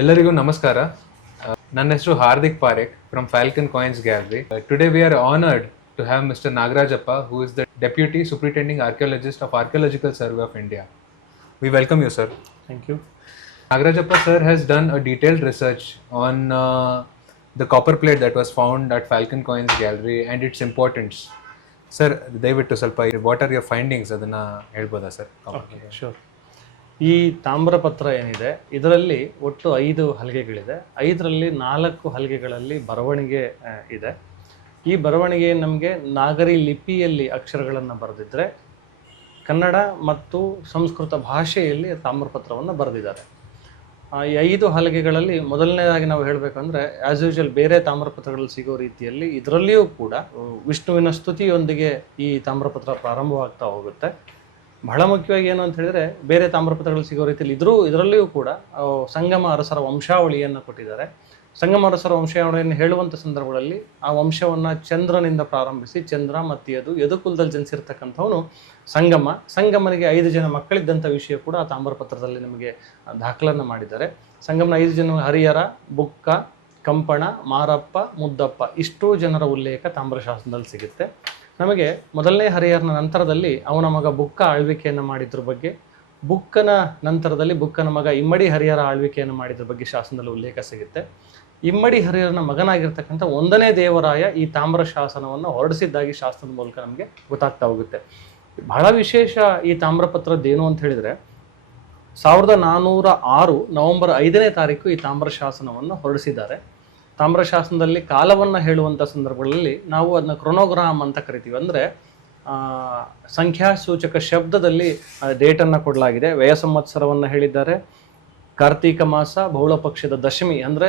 ಎಲ್ಲರಿಗೂ ನಮಸ್ಕಾರ. ನನ್ನ ಹೆಸರು Hardik Parekh from Falcon coins gallery. Today we are honoured to have Mr. Nagarajappa, who is the Deputy Superintending Archaeologist of Archaeological Survey of India. We welcome you, sir. Thank you. Nagarajappa sir has done a detailed research on the copper plate that was found at Falcon Coins Gallery and its importance. Sir, ದಯವಿಟ್ಟು ಸ್ವಲ್ಪ what are your findings ಅದನ್ನ ಹೇಳ್ಬೋದಾ sir? Okay, sure. ಈ ತಾಮ್ರಪತ್ರ ಏನಿದೆ ಇದರಲ್ಲಿ ಒಟ್ಟು 5 ಹಲಗೆಗಳಿದೆ. 5ರಲ್ಲಿ 4 ಹಲಗೆಗಳಲ್ಲಿ ಬರವಣಿಗೆ ಇದೆ. ಈ ಬರವಣಿಗೆ ನಮಗೆ ನಾಗರಿ ಲಿಪಿಯಲ್ಲಿ ಅಕ್ಷರಗಳನ್ನು ಬರೆದಿದ್ರೆ ಕನ್ನಡ ಮತ್ತು ಸಂಸ್ಕೃತ ಭಾಷೆಯಲ್ಲಿ ತಾಮ್ರಪತ್ರವನ್ನು ಬರೆದಿದ್ದಾರೆ. ಈ 5 ಹಲಗೆಗಳಲ್ಲಿ ಮೊದಲನೇದಾಗಿ ನಾವು ಹೇಳಬೇಕಂದ್ರೆ ಆಸ್ ಯೂಶುವಲ್ ಬೇರೆ ತಾಮ್ರಪತ್ರಗಳಲ್ಲಿ ಸಿಗೋ ರೀತಿಯಲ್ಲಿ ಇದರಲ್ಲಿಯೂ ಕೂಡ ವಿಷ್ಣುವಿನ ಸ್ತುತಿಯೊಂದಿಗೆ ಈ ತಾಮ್ರಪತ್ರ ಪ್ರಾರಂಭವಾಗ್ತಾ ಹೋಗುತ್ತೆ. ಬಹಳ ಮುಖ್ಯವಾಗಿ ಏನು ಅಂತ ಹೇಳಿದ್ರೆ ಬೇರೆ ತಾಮ್ರಪತ್ರಗಳು ಸಿಗೋ ರೀತಿಯಲ್ಲಿ ಇದರಲ್ಲಿಯೂ ಕೂಡ ಸಂಗಮ ಅರಸರ ವಂಶಾವಳಿಯನ್ನು ಕೊಟ್ಟಿದ್ದಾರೆ. ಸಂಗಮ ಅರಸರ ವಂಶಾವಳಿಯನ್ನು ಹೇಳುವಂಥ ಸಂದರ್ಭಗಳಲ್ಲಿ ಆ ವಂಶವನ್ನು ಚಂದ್ರನಿಂದ ಪ್ರಾರಂಭಿಸಿ ಚಂದ್ರ ಮತ್ತು ಯದುಕುಲದಲ್ಲಿ ಜನಿಸಿರ್ತಕ್ಕಂಥವನು ಸಂಗಮನಿಗೆ 5 ಜನ ಮಕ್ಕಳಿದ್ದಂಥ ವಿಷಯ ಕೂಡ ಆ ತಾಮ್ರಪತ್ರದಲ್ಲಿ ನಮಗೆ ದಾಖಲನ್ನು ಮಾಡಿದ್ದಾರೆ. ಸಂಗಮನ 5 ಜನ ಹರಿಹರ, ಬುಕ್ಕ, ಕಂಪಣ, ಮಾರಪ್ಪ, ಮುದ್ದಪ್ಪ ಇಷ್ಟೂ ಜನರ ಉಲ್ಲೇಖ ತಾಮ್ರಶಾಸನದಲ್ಲಿ ಸಿಗುತ್ತೆ. ನಮಗೆ ಮೊದಲನೇ ಹರಿಹರನ ನಂತರದಲ್ಲಿ ಅವನ ಮಗ ಬುಕ್ಕ ಆಳ್ವಿಕೆಯನ್ನು ಮಾಡಿದ್ರ ಬಗ್ಗೆ, ಬುಕ್ಕನ ನಂತರದಲ್ಲಿ ಬುಕ್ಕನ ಮಗ ಇಮ್ಮಡಿ ಹರಿಹರ ಆಳ್ವಿಕೆಯನ್ನು ಮಾಡಿದ್ರ ಬಗ್ಗೆ ಶಾಸನದಲ್ಲಿ ಉಲ್ಲೇಖ ಸಿಗುತ್ತೆ. ಇಮ್ಮಡಿ ಹರಿಹರನ ಮಗನಾಗಿರ್ತಕ್ಕಂಥ 1ನೇ ದೇವರಾಯ ಈ ತಾಮ್ರ ಶಾಸನವನ್ನು ಹೊರಡಿಸಿದ್ದಾಗಿ ಶಾಸನದ ಮೂಲಕ ನಮಗೆ ಗೊತ್ತಾಗ್ತಾ ಹೋಗುತ್ತೆ. ಬಹಳ ವಿಶೇಷ ಈ ತಾಮ್ರಪತ್ರದ್ದೇನು ಅಂತ ಹೇಳಿದ್ರೆ 1406 ನವೆಂಬರ್ 5ನೇ ತಾರೀಕು ಈ ತಾಮ್ರ ಶಾಸನವನ್ನು ಹೊರಡಿಸಿದ್ದಾರೆ. ತಾಮ್ರಶಾಸನದಲ್ಲಿ ಕಾಲವನ್ನು ಹೇಳುವಂಥ ಸಂದರ್ಭಗಳಲ್ಲಿ ನಾವು ಅದನ್ನ ಕ್ರೊನೋಗ್ರಾಮ್ ಅಂತ ಕರಿತೀವಿ. ಅಂದರೆ ಸಂಖ್ಯಾಸೂಚಕ ಶಬ್ದದಲ್ಲಿ ಡೇಟನ್ನು ಕೊಡಲಾಗಿದೆ. ವ್ಯಯ ಸಂವತ್ಸರವನ್ನು ಹೇಳಿದ್ದಾರೆ. ಕಾರ್ತೀಕ ಮಾಸ ಬಹಳ ಪಕ್ಷದ ದಶಮಿ ಅಂದರೆ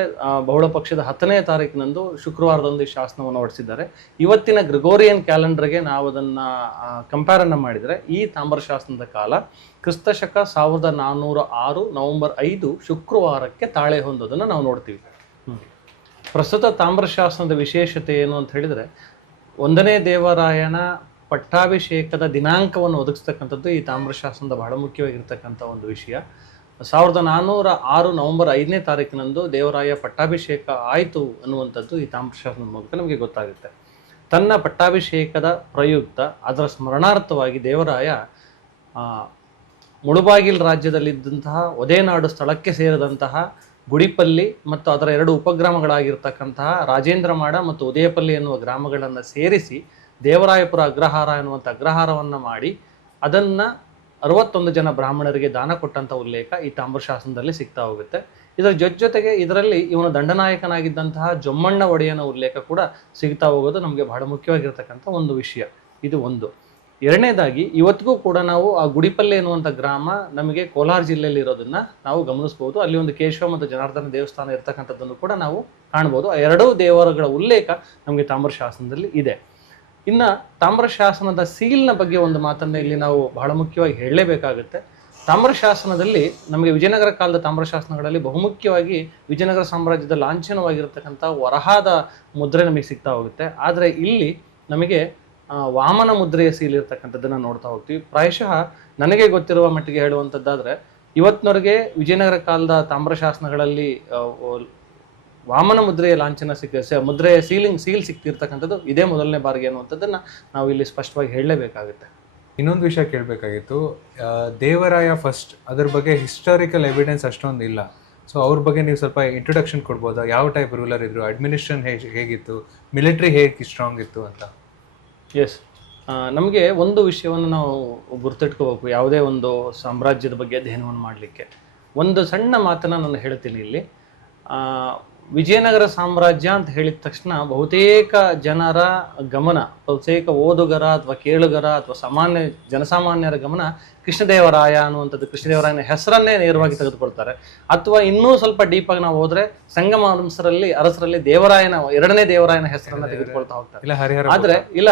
ಬಹಳ ಪಕ್ಷದ 10ನೇ ತಾರೀಕಿನಂದು ಶುಕ್ರವಾರದಂದು ಈ ಶಾಸನವನ್ನು ಹೊರಡಿಸಿದ್ದಾರೆ. ಇವತ್ತಿನ ಗ್ರಿಗೋರಿಯನ್ ಕ್ಯಾಲೆಂಡರ್ಗೆ ನಾವು ಅದನ್ನು ಕಂಪೇರನ್ನು ಮಾಡಿದರೆ ಈ ತಾಮ್ರಶಾಸನದ ಕಾಲ ಕ್ರಿಸ್ತಶಕ 1406 ನವೆಂಬರ್ 5 ಶುಕ್ರವಾರಕ್ಕೆ ತಾಳೆ ಹೊಂದೋದನ್ನು ನಾವು ನೋಡ್ತೀವಿ. ಪ್ರಸ್ತುತ ತಾಮ್ರಶಾಸನದ ವಿಶೇಷತೆ ಏನು ಅಂತ ಹೇಳಿದರೆ 1ನೇ ದೇವರಾಯನ ಪಟ್ಟಾಭಿಷೇಕದ ದಿನಾಂಕವನ್ನು ಒದಗಿಸ್ತಕ್ಕಂಥದ್ದು ಈ ತಾಮ್ರಶಾಸನದ ಬಹಳ ಮುಖ್ಯವಾಗಿರ್ತಕ್ಕಂಥ ಒಂದು ವಿಷಯ. 1406 ನವೆಂಬರ್ 5ನೇ ತಾರೀಕಿನಂದು ದೇವರಾಯ ಪಟ್ಟಾಭಿಷೇಕ ಆಯಿತು ಅನ್ನುವಂಥದ್ದು ಈ ತಾಮ್ರಶಾಸನದ ಮೂಲಕ ನಮಗೆ ಗೊತ್ತಾಗುತ್ತೆ. ತನ್ನ ಪಟ್ಟಾಭಿಷೇಕದ ಪ್ರಯುಕ್ತ ಅದರ ಸ್ಮರಣಾರ್ಥವಾಗಿ ದೇವರಾಯ ಮುಳುಬಾಗಿಲು ರಾಜ್ಯದಲ್ಲಿದ್ದಂತಹ ಒದೇನಾಡು ಸ್ಥಳಕ್ಕೆ ಸೇರಿದಂತಹ ಗುಡಿಪಲ್ಲಿ ಮತ್ತು ಅದರ 2 ಉಪಗ್ರಾಮಗಳಾಗಿರ್ತಕ್ಕಂತಹ ರಾಜೇಂದ್ರಮಾಡ ಮತ್ತು ಉದಯಪಲ್ಲಿ ಎನ್ನುವ ಗ್ರಾಮಗಳನ್ನು ಸೇರಿಸಿ ದೇವರಾಯಪುರ ಅಗ್ರಹಾರ ಎನ್ನುವಂಥ ಅಗ್ರಹಾರವನ್ನು ಮಾಡಿ ಅದನ್ನು 61 ಜನ ಬ್ರಾಹ್ಮಣರಿಗೆ ದಾನ ಕೊಟ್ಟಂಥ ಉಲ್ಲೇಖ ಈ ತಾಮ್ರಶಾಸನದಲ್ಲಿ ಸಿಗ್ತಾ ಹೋಗುತ್ತೆ. ಇದರ ಜೊತೆಗೆ ಇದರಲ್ಲಿ ಇವನು ದಂಡನಾಯಕನಾಗಿದ್ದಂತಹ ಜೊಮ್ಮಣ್ಣ ಒಡೆಯನ ಉಲ್ಲೇಖ ಕೂಡ ಸಿಗ್ತಾ ಹೋಗೋದು ನಮಗೆ ಬಹಳ ಮುಖ್ಯವಾಗಿರ್ತಕ್ಕಂಥ ಒಂದು ವಿಷಯ. ಇದು ಒಂದು. ಎರಡನೇದಾಗಿ ಇವತ್ತಿಗೂ ಕೂಡ ನಾವು ಆ ಗುಡಿಪಲ್ಲೆ ಎನ್ನುವಂಥ ಗ್ರಾಮ ನಮಗೆ ಕೋಲಾರ ಜಿಲ್ಲೆಯಲ್ಲಿ ಇರೋದನ್ನ ನಾವು ಗಮನಿಸ್ಬೋದು. ಅಲ್ಲಿ ಒಂದು ಕೇಶವ ಮತ್ತು ಜನಾರ್ದನ ದೇವಸ್ಥಾನ ಇರ್ತಕ್ಕಂಥದ್ದನ್ನು ಕೂಡ ನಾವು ಕಾಣ್ಬೋದು. ಆ 2 ದೇವರುಗಳ ಉಲ್ಲೇಖ ನಮಗೆ ತಾಮ್ರಶಾಸನದಲ್ಲಿ ಇದೆ. ಇನ್ನು ತಾಮ್ರಶಾಸನದ ಸೀಲ್ನ ಬಗ್ಗೆ ಒಂದು ಮಾತನ್ನು ಇಲ್ಲಿ ನಾವು ಬಹಳ ಮುಖ್ಯವಾಗಿ ಹೇಳಲೇಬೇಕಾಗುತ್ತೆ. ತಾಮ್ರಶಾಸನದಲ್ಲಿ ನಮಗೆ ವಿಜಯನಗರ ಕಾಲದ ತಾಮ್ರಶಾಸನಗಳಲ್ಲಿ ಬಹುಮುಖ್ಯವಾಗಿ ವಿಜಯನಗರ ಸಾಮ್ರಾಜ್ಯದ ಲಾಂಛನವಾಗಿರ್ತಕ್ಕಂಥ ವರಹಾದ ಮುದ್ರೆ ನಮಗೆ ಸಿಗ್ತಾ ಹೋಗುತ್ತೆ. ಆದರೆ ಇಲ್ಲಿ ನಮಗೆ ವಾಮನ ಮುದ್ರೆಯ ಸೀಲ್ ಇರ್ತಕ್ಕಂಥದ್ದನ್ನು ನೋಡ್ತಾ ಹೋಗ್ತೀವಿ. ಪ್ರಾಯಶಃ ನನಗೆ ಗೊತ್ತಿರುವ ಮಟ್ಟಿಗೆ ಹೇಳುವಂಥದ್ದಾದರೆ ಇವತ್ತಿನವರೆಗೆ ವಿಜಯನಗರ ಕಾಲದ ತಾಮ್ರಶಾಸನಗಳಲ್ಲಿ ವಾಮನ ಮುದ್ರೆಯ ಲಾಂಛನ ಮುದ್ರೆಯ ಸೀಲ್ ಸಿಗ್ತಿರ್ತಕ್ಕಂಥದ್ದು ಇದೇ ಮೊದಲನೇ ಬಾರಿಗೆ ಅನ್ನುವಂಥದ್ದನ್ನು ನಾವು ಇಲ್ಲಿ ಸ್ಪಷ್ಟವಾಗಿ ಹೇಳಲೇಬೇಕಾಗುತ್ತೆ. ಇನ್ನೊಂದು ವಿಷಯ ಕೇಳಬೇಕಾಗಿತ್ತು. ದೇವರಾಯ ಫಸ್ಟ್ ಅದ್ರ ಬಗ್ಗೆ ಹಿಸ್ಟಾರಿಕಲ್ ಎವಿಡೆನ್ಸ್ ಅಷ್ಟೊಂದು ಇಲ್ಲ. ಸೊ ಅವ್ರ ಬಗ್ಗೆ ನೀವು ಸ್ವಲ್ಪ ಇಂಟ್ರೊಡಕ್ಷನ್ ಕೊಡ್ಬೋದಾ? ಯಾವ ಟೈಪ್ ರೂಲರ್ ಇದ್ರು, ಅಡ್ಮಿನಿಸ್ಟ್ರೇಷನ್ ಹೇಗಿತ್ತು, ಮಿಲಿಟರಿ ಹೇಗೆ ಸ್ಟ್ರಾಂಗ್ ಇತ್ತು ಅಂತ? ಎಸ್, ನಮಗೆ ಒಂದು ವಿಷಯವನ್ನು ನಾವು ಗುರ್ತಿಟ್ಕೋಬೇಕು ಯಾವುದೇ ಒಂದು ಸಾಮ್ರಾಜ್ಯದ ಬಗ್ಗೆ ಅಧ್ಯಯನವನ್ನು ಮಾಡಲಿಕ್ಕೆ. ಒಂದು ಸಣ್ಣ ಮಾತನ್ನು ನಾನು ಹೇಳ್ತೀನಿ ಇಲ್ಲಿ. ವಿಜಯನಗರ ಸಾಮ್ರಾಜ್ಯ ಅಂತ ಹೇಳಿದ ತಕ್ಷಣ ಬಹುತೇಕ ಜನರ ಗಮನ, ಬಹುತೇಕ ಓದುಗರ ಅಥವಾ ಕೇಳುಗರ ಅಥವಾ ಜನಸಾಮಾನ್ಯರ ಗಮನ ಕೃಷ್ಣದೇವರಾಯ ಅನ್ನುವಂಥದ್ದು, ಕೃಷ್ಣದೇವರಾಯನ ಹೆಸರನ್ನೇ ನೇರವಾಗಿ ತೆಗೆದುಕೊಳ್ತಾರೆ. ಅಥವಾ ಇನ್ನೂ ಸ್ವಲ್ಪ ಡೀಪಾಗಿ ನಾವು ಹೋದ್ರೆ ಸಂಗಮ ಅರಸರಲ್ಲಿ ದೇವರಾಯನ 2ನೇ ದೇವರಾಯನ ಹೆಸರನ್ನ ತೆಗೆದುಕೊಳ್ತಾ ಹೋಗ್ತಾರೆ. ಆದ್ರೆ ಇಲ್ಲ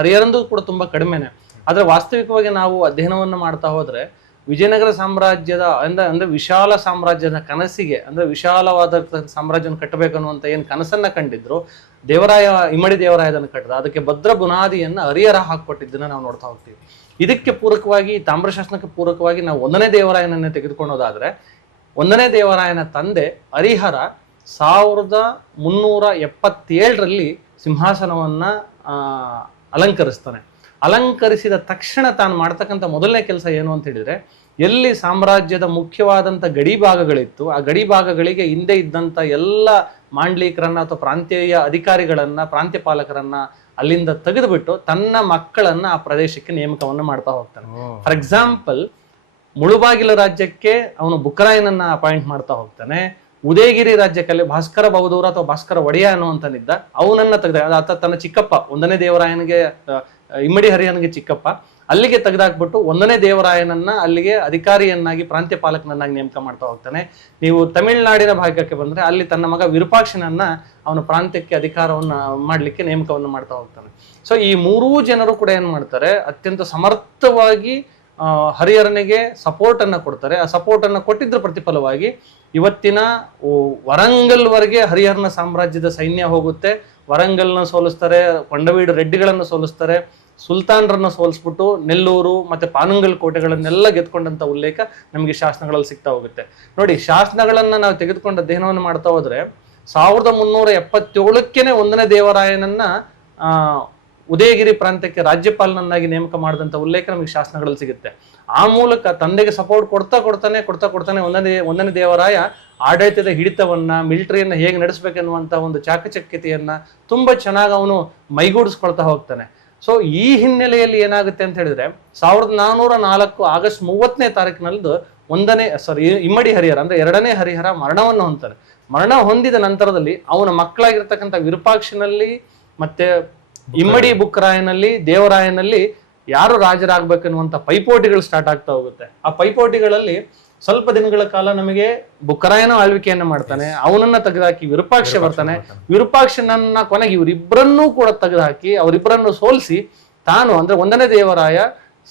ಹರಿಹರಂದು ಕೂಡ ತುಂಬಾ ಕಡಿಮೆನೆ. ಆದ್ರೆ ವಾಸ್ತವಿಕವಾಗಿ ನಾವು ಅಧ್ಯಯನವನ್ನು ಮಾಡ್ತಾ ಹೋದ್ರೆ ವಿಜಯನಗರ ಸಾಮ್ರಾಜ್ಯದ ಅಂದ್ರೆ ವಿಶಾಲ ಸಾಮ್ರಾಜ್ಯದ ಕನಸಿಗೆ, ಅಂದ್ರೆ ವಿಶಾಲವಾದ ಸಾಮ್ರಾಜ್ಯವನ್ನು ಕಟ್ಟಬೇಕನ್ನುವಂತ ಏನು ಕನಸನ್ನ ಕಂಡಿದ್ರು ಇಮ್ಮಡಿ ದೇವರಾಯ ಅದನ್ನು ಕಟ್ಟದ, ಅದಕ್ಕೆ ಭದ್ರ ಬುನಾದಿಯನ್ನ ಹರಿಹರ ಹಾಕೊಟ್ಟಿದ್ದನ್ನ ನಾವು ನೋಡ್ತಾ ಹೋಗ್ತೀವಿ. ಇದಕ್ಕೆ ಪೂರಕವಾಗಿ ತಾಮ್ರಶಾಸನಕ್ಕೆ ಪೂರಕವಾಗಿ ನಾವು 1ನೇ ದೇವರಾಯನನ್ನೇ ತೆಗೆದುಕೊಳ್ಳೋದಾದ್ರೆ ಒಂದನೇ ದೇವರಾಯನ ತಂದೆ ಹರಿಹರ 1377ರಲ್ಲಿ ಸಿಂಹಾಸನವನ್ನ ಅಲಂಕರಿಸ್ತಾನೆ. ಅಲಂಕರಿಸಿದ ತಕ್ಷಣ ತಾನು ಮಾಡ್ತಕ್ಕಂಥ ಮೊದಲನೇ ಕೆಲಸ ಏನು ಅಂತ ಹೇಳಿದ್ರೆ, ಎಲ್ಲಿ ಸಾಮ್ರಾಜ್ಯದ ಮುಖ್ಯವಾದಂಥ ಗಡಿ ಭಾಗಗಳಿತ್ತು ಆ ಗಡಿ ಭಾಗಗಳಿಗೆ ಹಿಂದೆ ಇದ್ದಂಥ ಎಲ್ಲ ಮಾಂಡ್ಲಿಕರನ್ನ ಅಥವಾ ಪ್ರಾಂತೀಯ ಅಧಿಕಾರಿಗಳನ್ನ, ಪ್ರಾಂತ್ಯಪಾಲಕರನ್ನ ಅಲ್ಲಿಂದ ತೆಗೆದುಬಿಟ್ಟು ತನ್ನ ಮಕ್ಕಳನ್ನ ಆ ಪ್ರದೇಶಕ್ಕೆ ನೇಮಕವನ್ನು ಮಾಡ್ತಾ ಹೋಗ್ತಾನೆ. ಫಾರ್ ಎಕ್ಸಾಂಪಲ್, ಮುಳುಬಾಗಿಲು ರಾಜ್ಯಕ್ಕೆ ಅವನು ಬುಕ್ಕರಾಯನನ್ನ ಅಪಾಯಿಂಟ್ ಮಾಡ್ತಾ ಹೋಗ್ತಾನೆ. ಉದಯಗಿರಿ ರಾಜ್ಯಕ್ಕೆ ಭಾಸ್ಕರ ಬಹುದೂರ ಅಥವಾ ಭಾಸ್ಕರ ಒಡೆಯ ಅನ್ನುವಂತನಿದ್ದ, ಅವನನ್ನ ತೆಗೆದ ಆತ ತನ್ನ ಚಿಕ್ಕಪ್ಪ, ಒಂದನೇ ದೇವರಾಯನಿಗೆ ಇಮ್ಮಡಿ ಹರಿಹರನಿಗೆ ಚಿಕ್ಕಪ್ಪ, ಅಲ್ಲಿಗೆ ತೆಗೆದಾಕ್ಬಿಟ್ಟು ಒಂದನೇ ದೇವರಾಯನನ್ನ ಅಲ್ಲಿಗೆ ಅಧಿಕಾರಿಯನ್ನಾಗಿ ಪ್ರಾಂತ್ಯಪಾಲಕನನ್ನಾಗಿ ನೇಮಕ ಮಾಡ್ತಾ ಹೋಗ್ತಾನೆ. ನೀವು ತಮಿಳುನಾಡಿನ ಭಾಗಕ್ಕೆ ಬಂದ್ರೆ ಅಲ್ಲಿ ತನ್ನ ಮಗ ವಿರೂಪಾಕ್ಷನನ್ನ ಅವನು ಪ್ರಾಂತ್ಯಕ್ಕೆ ಅಧಿಕಾರವನ್ನ ಮಾಡ್ಲಿಕ್ಕೆ ನೇಮಕವನ್ನು ಮಾಡ್ತಾ ಹೋಗ್ತಾನೆ. ಸೊ ಈ ಮೂರೂ ಜನರು ಕೂಡ ಏನ್ ಮಾಡ್ತಾರೆ, ಅತ್ಯಂತ ಸಮರ್ಥವಾಗಿ ಹರಿಹರನಿಗೆ ಸಪೋರ್ಟ್ ಅನ್ನ ಕೊಡ್ತಾರೆ. ಆ ಸಪೋರ್ಟ್ ಅನ್ನ ಕೊಟ್ಟಿದ್ರ ಪ್ರತಿಫಲವಾಗಿ ಇವತ್ತಿನ ವರಂಗಲ್ ವರೆಗೆ ಹರಿಹರನ ಸಾಮ್ರಾಜ್ಯದ ಸೈನ್ಯ ಹೋಗುತ್ತೆ. ವರಂಗಲ್ನ ಸೋಲಿಸ್ತಾರೆ, ಕೊಂಡವೀಡು ರೆಡ್ಡಿಗಳನ್ನ ಸೋಲಿಸ್ತಾರೆ, ಸುಲ್ತಾನ್ರನ್ನ ಸೋಲಿಸ್ಬಿಟ್ಟು ನೆಲ್ಲೂರು ಮತ್ತೆ ಪಾನುಂಗಲ್ ಕೋಟೆಗಳನ್ನೆಲ್ಲ ಗೆದ್ಕೊಂಡಂತ ಉಲ್ಲೇಖ ನಮಗೆ ಶಾಸನಗಳಲ್ಲಿ ಸಿಗ್ತಾ ಹೋಗುತ್ತೆ. ನೋಡಿ, ಶಾಸನಗಳನ್ನ ನಾವು ತೆಗೆದುಕೊಂಡು ಅಧ್ಯಯನವನ್ನು ಮಾಡ್ತಾ ಹೋದ್ರೆ 1377ಕ್ಕೇನೆ ಒಂದನೇ ದೇವರಾಯನನ್ನ ಉದಯಗಿರಿ ಪ್ರಾಂತ್ಯಕ್ಕೆ ರಾಜ್ಯಪಾಲನನ್ನಾಗಿ ನೇಮಕ ಮಾಡಿದಂಥ ಉಲ್ಲೇಖ ನಮಗೆ ಶಾಸನಗಳಲ್ಲಿ ಸಿಗುತ್ತೆ. ಆ ಮೂಲಕ ತಂದೆಗೆ ಸಪೋರ್ಟ್ ಕೊಡ್ತಾನೆ ಒಂದನೇ ದೇವರಾಯ ಆಡಳಿತದ ಹಿಡಿತವನ್ನ, ಮಿಲಿಟರಿಯನ್ನ ಹೇಗೆ ನಡೆಸಬೇಕೆನ್ನುವಂತ ಒಂದು ಚಾಕಚಕ್ಯತೆಯನ್ನ ತುಂಬಾ ಚೆನ್ನಾಗಿ ಅವನು ಮೈಗೂಡಿಸ್ಕೊಳ್ತಾ ಹೋಗ್ತಾನೆ. ಸೊ ಈ ಹಿನ್ನೆಲೆಯಲ್ಲಿ ಏನಾಗುತ್ತೆ ಅಂತ ಹೇಳಿದ್ರೆ 1404 ಆಗಸ್ಟ್ 30ನೇ ತಾರೀಕಿನಲ್ಲೂ ಇಮ್ಮಡಿ ಹರಿಹರ ಅಂದ್ರೆ ಎರಡನೇ ಹರಿಹರ ಮರಣವನ್ನು ಹೊಂದ್ತಾನೆ. ಮರಣ ಹೊಂದಿದ ನಂತರದಲ್ಲಿ ಅವನ ಮಕ್ಕಳಾಗಿರ್ತಕ್ಕಂಥ ವಿರೂಪಾಕ್ಷನಲ್ಲಿ ಮತ್ತೆ ಇಮ್ಮಡಿ ಬುಕ್ಕರಾಯನಲ್ಲಿ, ದೇವರಾಯನಲ್ಲಿ ಯಾರು ರಾಜರಾಗಬೇಕನ್ನುವಂತ ಪೈಪೋಟಿಗಳು ಸ್ಟಾರ್ಟ್ ಆಗ್ತಾ ಹೋಗುತ್ತೆ. ಆ ಪೈಪೋಟಿಗಳಲ್ಲಿ ಸ್ವಲ್ಪ ದಿನಗಳ ಕಾಲ ನಮಗೆ ಬುಕ್ಕರಾಯನ ಆಳ್ವಿಕೆಯನ್ನ ಮಾಡ್ತಾನೆ, ಅವನನ್ನ ತೆಗೆದುಹಾಕಿ ವಿರೂಪಾಕ್ಷ ಬರ್ತಾನೆ. ವಿರೂಪಾಕ್ಷನನ್ನ ಕೊನೆಗೆ ಇವರಿಬ್ಬರನ್ನೂ ಕೂಡ ತೆಗೆದುಹಾಕಿ ಅವರಿಬ್ಬರನ್ನು ಸೋಲಿಸಿ ತಾನು ಅಂದ್ರೆ ಒಂದನೇ ದೇವರಾಯ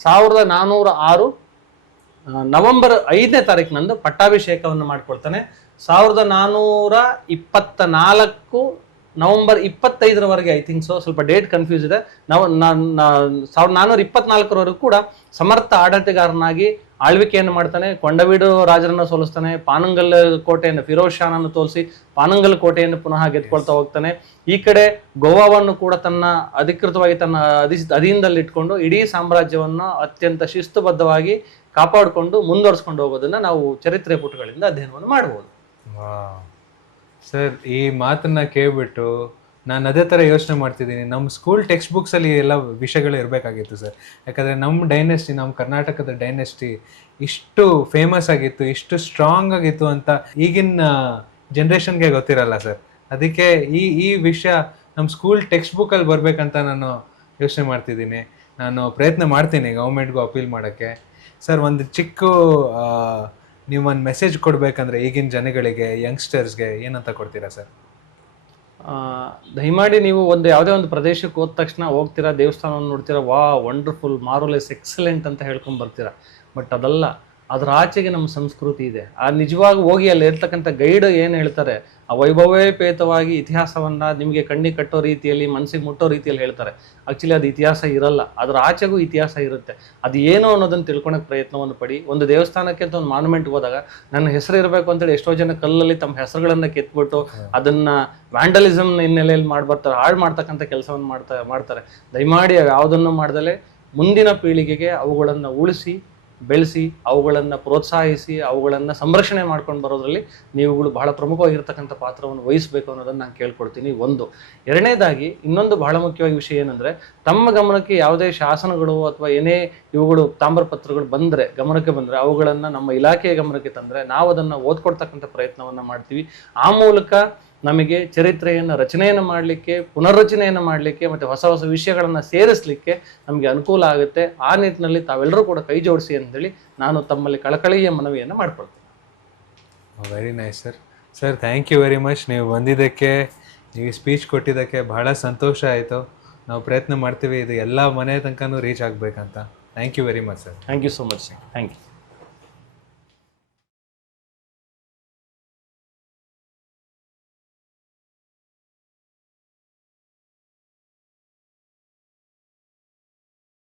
1406 ನವೆಂಬರ್ 5ನೇ ತಾರೀಕಿನಂದು ಪಟ್ಟಾಭಿಷೇಕವನ್ನು ಮಾಡ್ಕೊಳ್ತಾನೆ. 1424 ನವೆಂಬರ್ 25ರವರೆಗೆ, ಐ ಥಿಂಕ್ ಸ್ವಲ್ಪ ಡೇಟ್ ಕನ್ಫ್ಯೂಸ್ ಇದೆ. 1424ರವರೆಗೂ ಕೂಡ ಸಮರ್ಥ ಆಡಳಿತಗಾರನಾಗಿ ಆಳ್ವಿಕೆಯನ್ನು ಮಾಡ್ತಾನೆ. ಕೊಂಡವೀಡು ರಾಜರನ್ನ ಸೋಲಿಸ್ತಾನೆ, ಪಾನುಂಗಲ್ ಕೋಟೆಯನ್ನು ಫಿರೋಜ್ ಶಾನನ್ನು ತೋಲಿಸಿ ಪಾನುಂಗಲ್ ಕೋಟೆಯನ್ನು ಪುನಃ ಗೆದ್ಕೊಳ್ತಾ ಹೋಗ್ತಾನೆ. ಈ ಕಡೆ ಗೋವಾವನ್ನು ಕೂಡ ತನ್ನ ಅಧಿಕೃತವಾಗಿ ತನ್ನ ಅಧೀನದಲ್ಲಿ ಇಟ್ಕೊಂಡು ಇಡೀ ಸಾಮ್ರಾಜ್ಯವನ್ನ ಅತ್ಯಂತ ಶಿಸ್ತುಬದ್ಧವಾಗಿ ಕಾಪಾಡಿಕೊಂಡು ಮುಂದುವರಿಸ್ಕೊಂಡು ಹೋಗೋದನ್ನ ನಾವು ಚರಿತ್ರೆ ಪುಟಗಳಿಂದ ಅಧ್ಯಯನವನ್ನು ಮಾಡಬಹುದು. ಸರ್, ಈ ಮಾತನ್ನ ಕೇಳ್ಬಿಟ್ಟು ನಾನು ಅದೇ ಥರ ಯೋಚನೆ ಮಾಡ್ತಿದ್ದೀನಿ. ನಮ್ಮ ಸ್ಕೂಲ್ ಟೆಕ್ಸ್ಟ್ ಬುಕ್ಸಲ್ಲಿ ಎಲ್ಲ ವಿಷಯಗಳು ಇರಬೇಕಾಗಿತ್ತು ಸರ್. ಯಾಕಂದರೆ ನಮ್ಮ ಡೈನೆಸ್ಟಿ, ನಮ್ಮ ಕರ್ನಾಟಕದ ಡೈನೆಸ್ಟಿ ಇಷ್ಟು ಫೇಮಸ್ ಆಗಿತ್ತು, ಇಷ್ಟು ಸ್ಟ್ರಾಂಗ್ ಆಗಿತ್ತು ಅಂತ ಈಗಿನ ಜನ್ರೇಷನ್ಗೆ ಗೊತ್ತಿರಲ್ಲ ಸರ್. ಅದಕ್ಕೆ ಈ ವಿಷಯ ನಮ್ಮ ಸ್ಕೂಲ್ ಟೆಕ್ಸ್ಟ್ ಬುಕ್ಕಲ್ಲಿ ಬರಬೇಕಂತ ನಾನು ಯೋಚನೆ ಮಾಡ್ತಿದ್ದೀನಿ. ನಾನು ಪ್ರಯತ್ನ ಮಾಡ್ತೀನಿ ಗೌರ್ಮೆಂಟ್ಗೂ ಅಪೀಲ್ ಮಾಡೋಕ್ಕೆ. ಸರ್, ಒಂದು ಚಿಕ್ಕ ನೀವೊಂದು ಮೆಸೇಜ್ ಕೊಡ್ಬೇಕಂದ್ರೆ ಈಗಿನ ಜನಗಳಿಗೆ, ಯಂಗ್ಸ್ಟರ್ಸ್ಗೆ ಏನಂತ ಕೊಡ್ತೀರಾ ಸರ್? ದಯಮಾಡಿ ನೀವು ಯಾವುದೇ ಒಂದು ಪ್ರದೇಶಕ್ಕೆ ಹೋದ ತಕ್ಷಣ ಹೋಗ್ತೀರಾ, ದೇವಸ್ಥಾನವನ್ನು ನೋಡ್ತೀರಾ, ವಾ ವಂಡರ್ಫುಲ್, ಮಾರ್ವಲೆಸ್, ಎಕ್ಸಲೆಂಟ್ ಅಂತ ಹೇಳ್ಕೊಂಡ್ ಬರ್ತೀರಾ. ಬಟ್ ಅದಲ್ಲ, ಅದ್ರ ಆಚೆಗೆ ನಮ್ಮ ಸಂಸ್ಕೃತಿ ಇದೆ. ಆ ನಿಜವಾಗಿ ಹೋಗಿ ಅಲ್ಲಿ ಇರ್ತಕ್ಕಂಥ ಗೈಡ್ ಏನು ಹೇಳ್ತಾರೆ, ಆ ವೈಭವೋಪೇತವಾಗಿ ಇತಿಹಾಸವನ್ನ ನಿಮಗೆ ಕಣ್ಣಿಗೆ ಕಟ್ಟೋ ರೀತಿಯಲ್ಲಿ, ಮನಸ್ಸಿಗೆ ಮುಟ್ಟೋ ರೀತಿಯಲ್ಲಿ ಹೇಳ್ತಾರೆ. ಆಕ್ಚುಲಿ ಅದು ಇತಿಹಾಸ ಇರಲ್ಲ, ಅದ್ರ ಆಚೆಗೂ ಇತಿಹಾಸ ಇರುತ್ತೆ. ಅದು ಏನು ಅನ್ನೋದನ್ನ ತಿಳ್ಕೊಳಕ್ ಪ್ರಯತ್ನವನ್ನು ಪಡಿ. ಒಂದು ದೇವಸ್ಥಾನಕ್ಕೆ ಅಂತ ಒಂದು ಮಾನ್ಯುಮೆಂಟ್ ಹೋದಾಗ ನನ್ನ ಹೆಸರು ಇರಬೇಕು ಅಂತೇಳಿ ಎಷ್ಟೋ ಜನ ಕಲ್ಲಲ್ಲಿ ತಮ್ಮ ಹೆಸರುಗಳನ್ನ ಕೆತ್ಬಿಟ್ಟು ಅದನ್ನ ವ್ಯಾಂಡಲಿಸಮ್ ಹಿನ್ನೆಲೆಯಲ್ಲಿ ಮಾಡ್ಬರ್ತಾರೆ, ಹಾಳು ಮಾಡ್ತಕ್ಕಂಥ ಕೆಲಸವನ್ನು ಮಾಡ್ತಾರೆ. ದಯಮಾಡಿ ಯಾವುದನ್ನು ಮಾಡ್ದಲೆ ಮುಂದಿನ ಪೀಳಿಗೆಗೆ ಅವುಗಳನ್ನ ಉಳಿಸಿ ಬೆಳೆಸಿ, ಅವುಗಳನ್ನು ಪ್ರೋತ್ಸಾಹಿಸಿ, ಅವುಗಳನ್ನು ಸಂರಕ್ಷಣೆ ಮಾಡ್ಕೊಂಡು ಬರೋದ್ರಲ್ಲಿ ನೀವುಗಳು ಬಹಳ ಪ್ರಮುಖವಾಗಿರ್ತಕ್ಕಂಥ ಪಾತ್ರವನ್ನು ವಹಿಸಬೇಕು ಅನ್ನೋದನ್ನು ನಾನು ಕೇಳ್ಕೊಡ್ತೀನಿ. ಒಂದು. ಎರಡನೇದಾಗಿ ಇನ್ನೊಂದು ಬಹಳ ಮುಖ್ಯವಾಗಿ ವಿಷಯ ಏನಂದರೆ, ತಮ್ಮ ಗಮನಕ್ಕೆ ಯಾವುದೇ ಶಾಸನಗಳು ಅಥವಾ ಏನೇ ಇವುಗಳು ತಾಮ್ರಪತ್ರಗಳು ಗಮನಕ್ಕೆ ಬಂದರೆ ಅವುಗಳನ್ನು ನಮ್ಮ ಇಲಾಖೆಯ ಗಮನಕ್ಕೆ ತಂದರೆ ನಾವು ಅದನ್ನು ಓದ್ಕೊಡ್ತಕ್ಕಂಥ ಪ್ರಯತ್ನವನ್ನು ಮಾಡ್ತೀವಿ. ಆ ಮೂಲಕ ನಮಗೆ ಚರಿತ್ರೆಯನ್ನು ರಚನೆಯನ್ನು ಮಾಡಲಿಕ್ಕೆ, ಪುನರ್ರಚನೆಯನ್ನು ಮಾಡಲಿಕ್ಕೆ ಮತ್ತು ಹೊಸ ಹೊಸ ವಿಷಯಗಳನ್ನು ಸೇರಿಸಲಿಕ್ಕೆ ನಮಗೆ ಅನುಕೂಲ ಆಗುತ್ತೆ. ಆ ನಿಟ್ಟಿನಲ್ಲಿ ತಾವೆಲ್ಲರೂ ಕೂಡ ಕೈ ಜೋಡಿಸಿ ಅಂತೇಳಿ ನಾನು ತಮ್ಮಲ್ಲಿ ಕಳಕಳಿಯ ಮನವಿಯನ್ನು ಮಾಡ್ಕೊಳ್ತೀನಿ. Very nice sir. Sir, thank you very much. ನೀವು ಬಂದಿದ್ದಕ್ಕೆ, ನೀವು ಸ್ಪೀಚ್ ಕೊಟ್ಟಿದ್ದಕ್ಕೆ ಬಹಳ ಸಂತೋಷ ಆಯಿತು. ನಾವು ಪ್ರಯತ್ನ ಮಾಡ್ತೀವಿ ಇದು ಎಲ್ಲ ಮನೆ ತನಕನೂ ರೀಚ್ ಆಗಬೇಕಂತ. Thank you very much sir. Thank you so much sir. Thank you.